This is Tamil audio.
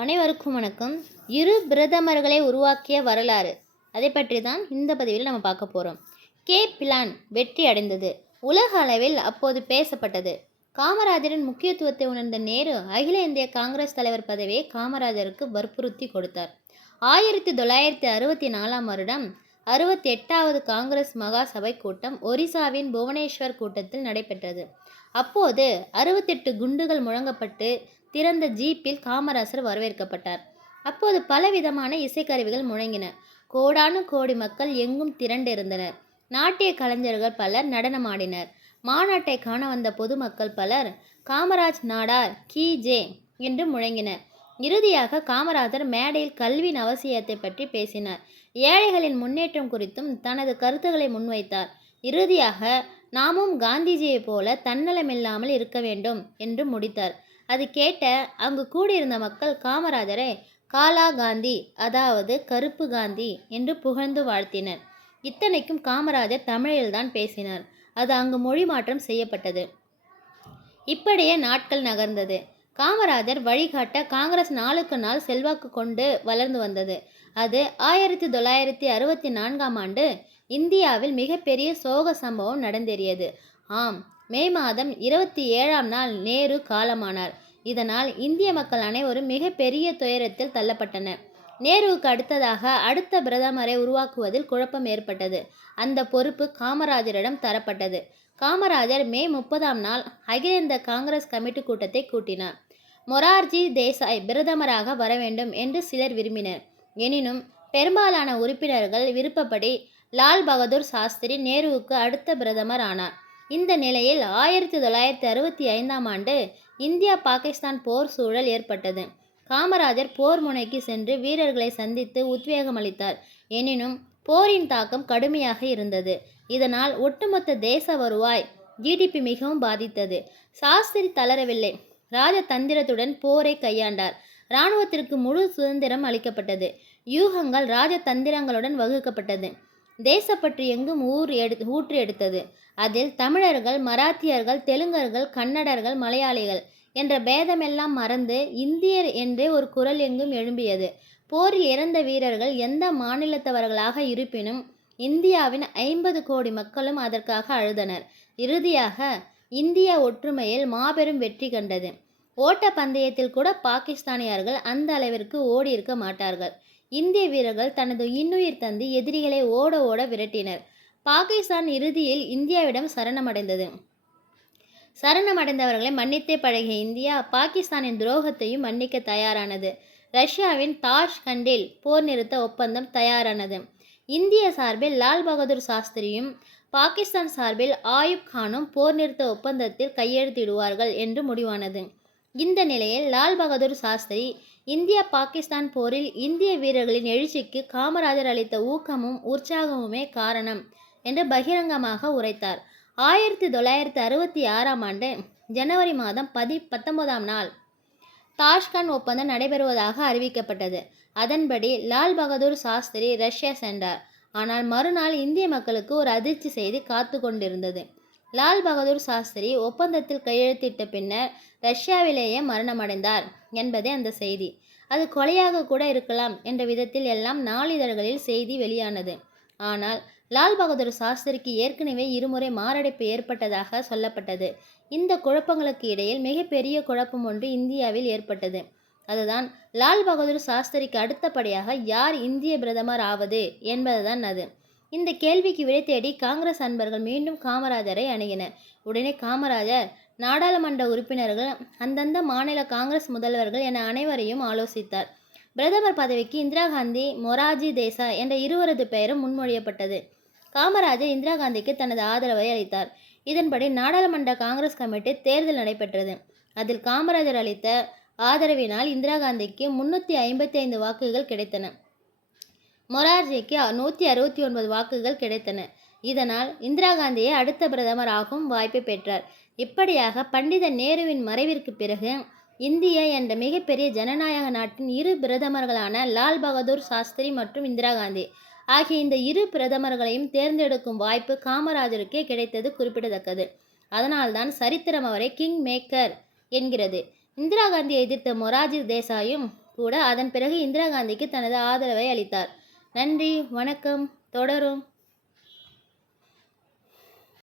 அனைவருக்கும் வணக்கம். இரு பிரதமர்களை உருவாக்கிய வரலாறு. அதை பற்றி தான் இந்த பதிவில் நம்ம பார்க்க போகிறோம் கே. பிளான் வெற்றி அடைந்தது. உலக அளவில் அப்போது பேசப்பட்டது. காமராஜரின் முக்கியத்துவத்தை உணர்ந்த நேரு அகில இந்திய காங்கிரஸ் தலைவர் பதவியை காமராஜருக்கு வற்புறுத்தி கொடுத்தார். ஆயிரத்தி தொள்ளாயிரத்தி அறுபத்தி நாலாம் வருடம் அறுபத்தி எட்டாவது காங்கிரஸ் மகா சபை கூட்டம் ஒரிசாவின் புவனேஸ்வர் கூட்டத்தில் நடைபெற்றது. அப்போது அறுபத்தெட்டு குண்டுகள் முழங்கப்பட்டு திறந்த ஜீப்பில் காமராசர் வரவேற்கப்பட்டார். அப்போது பலவிதமான இசைக்கருவிகள் முழங்கின. கோடானு கோடி மக்கள் எங்கும் திரண்டிருந்தனர். நாட்டிய கலைஞர்கள் பலர் நடனமாடினர். மாநாட்டை காண வந்த பொதுமக்கள் பலர் காமராஜ் நாடார் கி. ஜே என்று முழங்கினர். இறுதியாக காமராஜர் மேடையில் கல்வியின் அவசியத்தை பற்றி பேசினார். ஏழைகளின் முன்னேற்றம் குறித்தும் தனது கருத்துக்களை முன்வைத்தார். இறுதியாக நாமும் காந்திஜியைப் போல தன்னலமில்லாமல் இருக்க வேண்டும் என்று முடித்தார். அது கேட்ட அங்கு கூடியிருந்த மக்கள் காமராஜரை காலா காந்தி அதாவது கருப்பு காந்தி என்று புகழ்ந்து வாழ்த்தினர். இத்தனைக்கும் காமராஜர் தமிழில்தான் பேசினார். அது அங்கு மொழி மாற்றம் செய்யப்பட்டது. இப்படியே நாட்கள் நகர்ந்தது. காமராஜர் வழிகாட்ட காங்கிரஸ் நாளுக்கு நாள் செல்வாக்கு கொண்டு வளர்ந்து வந்தது. அது ஆயிரத்தி தொள்ளாயிரத்தி அறுபத்தி நான்காம் ஆண்டு இந்தியாவில் மிகப்பெரிய சோக சம்பவம் நடந்தேறியது. ஆம் மே மாதம் இருபத்தி ஏழாம் நாள் நேரு காலமானார். இதனால் இந்திய மக்கள் அனைவரும் மிகப்பெரிய துயரத்தில் தள்ளப்பட்டனர் நேருவுக்கு அடுத்ததாக அடுத்த பிரதமரை உருவாக்குவதில் குழப்பம் ஏற்பட்டது. அந்த பொறுப்பு காமராஜரிடம் தரப்பட்டது. காமராஜர் மே முப்பதாம் நாள் அகில இந்திய காங்கிரஸ் கமிட்டி கூட்டத்தை கூட்டினார். மொரார்ஜி தேசாய் பிரதமராக வர வேண்டும் என்று சிலர் விரும்பினர். எனினும் பெரும்பாலான உறுப்பினர்கள் விருப்பப்படி லால் பகதூர் சாஸ்திரி நேருவுக்கு அடுத்த பிரதமர் ஆனார். இந்த நிலையில் ஆயிரத்தி தொள்ளாயிரத்தி அறுபத்தி ஐந்தாம் ஆண்டு இந்தியா பாகிஸ்தான் போர் சூழல் ஏற்பட்டது. காமராஜர் போர் முனைக்கு சென்று வீரர்களை சந்தித்து உத்வேகம் அளித்தார். எனினும் போரின் தாக்கம் கடுமையாக இருந்தது. இதனால் ஒட்டுமொத்த தேச வருவாய் ஜிடிபி மிகவும் பாதித்தது. சாஸ்திரி தளரவில்லை. ராஜதந்திரத்துடன் போரை கையாண்டார். இராணுவத்திற்கு முழு சுதந்திரம் அளிக்கப்பட்டது. யூகங்கள் ராஜதந்திரங்களுடன் வகுக்கப்பட்டது. தேசப்பற்று எங்கும் ஊர் எடு ஊற்று எடுத்தது. அதில் தமிழர்கள் மராத்தியர்கள் தெலுங்கர்கள் கன்னடர்கள் மலையாளிகள் என்ற பேதமெல்லாம் மறந்து இந்தியர் என்றே ஒரு குரல் எங்கும் எழும்பியது. போரில் இறந்த வீரர்கள் எந்த மாநிலத்தவர்களாக இருப்பினும் இந்தியாவின் ஐம்பது கோடி மக்களும் அதற்காக அழுதனர். இறுதியாக இந்திய ஒற்றுமையில் மாபெரும் வெற்றி கண்டது. ஓட்ட பந்தயத்தில் கூட பாகிஸ்தானியர்கள் அந்த அளவிற்கு ஓடி இருக்க மாட்டார்கள். இந்திய வீரர்கள் தனது இன்னுயிர் தந்து எதிரிகளை ஓட ஓட விரட்டினர். பாகிஸ்தான் இறுதியில் இந்தியாவிடம் சரணமடைந்தது. சரணமடைந்தவர்களை மன்னித்தே பழகிய இந்தியா பாகிஸ்தானின் துரோகத்தையும் மன்னிக்க தயாரானது. ரஷ்யாவின் தாஷ்கண்டில் போர் நிறுத்த ஒப்பந்தம் தயாரானது. இந்திய சார்பில் லால் பகதூர் சாஸ்திரியும் பாகிஸ்தான் சார்பில் ஆயுப் கானும் போர் நிறுத்த ஒப்பந்தத்தில் கையெழுத்திடுவார்கள் என்று முடிவானது. இந்த நிலையில் லால் பகதூர் சாஸ்திரி இந்தியா பாகிஸ்தான் போரில் இந்திய வீரர்களின் எழுச்சிக்கு காமராஜர் அளித்த ஊக்கமும் உற்சாகமுமே காரணம் என்று பகிரங்கமாக உரைத்தார். ஆயிரத்தி தொள்ளாயிரத்தி அறுபத்தி ஆறாம் ஆண்டு ஜனவரி மாதம் பதி பத்தொன்பதாம் நாள் தாஷ்கண்ட் ஒப்பந்தம் நடைபெறுவதாக அறிவிக்கப்பட்டது. அதன்படி லால் பகதூர் சாஸ்திரி ரஷ்யா சென்றார். ஆனால் மறுநாள் இந்திய மக்களுக்கு ஒரு அதிர்ச்சி செய்தி காத்து கொண்டிருந்தது லால் பகதூர் சாஸ்திரி ஒப்பந்தத்தில் கையெழுத்திட்ட பின்னர் ரஷ்யாவிலேயே மரணமடைந்தார் என்பதே அந்த செய்தி. அது கொலையாக கூட இருக்கலாம் என்ற விதத்தில் எல்லாம் நாளிதழ்களில் செய்தி வெளியானது. ஆனால் லால் பகதூர் சாஸ்திரிக்கு ஏற்கனவே இருமுறை மாரடைப்பு ஏற்பட்டதாக சொல்லப்பட்டது. இந்த குழப்பங்களுக்கு இடையில் மிகப்பெரிய குழப்பம் ஒன்று இந்தியாவில் ஏற்பட்டது. அதுதான் லால் பகதூர் சாஸ்திரிக்கு அடுத்தபடியாக யார் இந்திய பிரதமர் ஆவது என்பதுதான் அது. இந்த கேள்விக்கு விடை தேடி காங்கிரஸ் அன்பர்கள் மீண்டும் காமராஜரை அணுகினர் உடனே காமராஜர் நாடாளுமன்ற உறுப்பினர்கள் அந்தந்த மாநில காங்கிரஸ் முதல்வர்கள் என அனைவரையும் ஆலோசித்தார். பிரதமர் பதவிக்கு இந்திரா காந்தி மொராஜி தேசாய் என்ற இருவரது பெயரும் முன்மொழியப்பட்டது. காமராஜர் இந்திரா காந்திக்கு தனது ஆதரவை அளித்தார். இதன்படி நாடாளுமன்ற காங்கிரஸ் கமிட்டி தேர்தல் நடைபெற்றது. அதில் காமராஜர் அளித்த ஆதரவினால் இந்திரா காந்திக்கு முன்னூற்றி ஐம்பத்தி ஐந்து வாக்குகள் கிடைத்தன. மொரார்ஜிக்கு நூற்றி அறுபத்தி ஒன்பது வாக்குகள் கிடைத்தன. இதனால் இந்திரா காந்தியை அடுத்த பிரதமர் ஆகும் வாய்ப்பை பெற்றார். இப்படியாக பண்டித நேருவின் மறைவிற்கு பிறகு இந்திய என்ற மிகப்பெரிய ஜனநாயக நாட்டின் இரு பிரதமர்களான லால் பகதூர் சாஸ்திரி மற்றும் இந்திரா காந்தி ஆகிய இந்த இரு பிரதமர்களையும் தேர்ந்தெடுக்கும் வாய்ப்பு காமராஜருக்கே கிடைத்தது குறிப்பிடத்தக்கது. அதனால்தான் சரித்திரம் அவரை கிங் மேக்கர் என்கிறது. இந்திரா காந்தியை எதிர்த்த மொராஜி தேசாயும் கூட அதன் பிறகு இந்திரா காந்திக்கு தனது ஆதரவை அளித்தார். நன்றி வணக்கம் தொடரும்.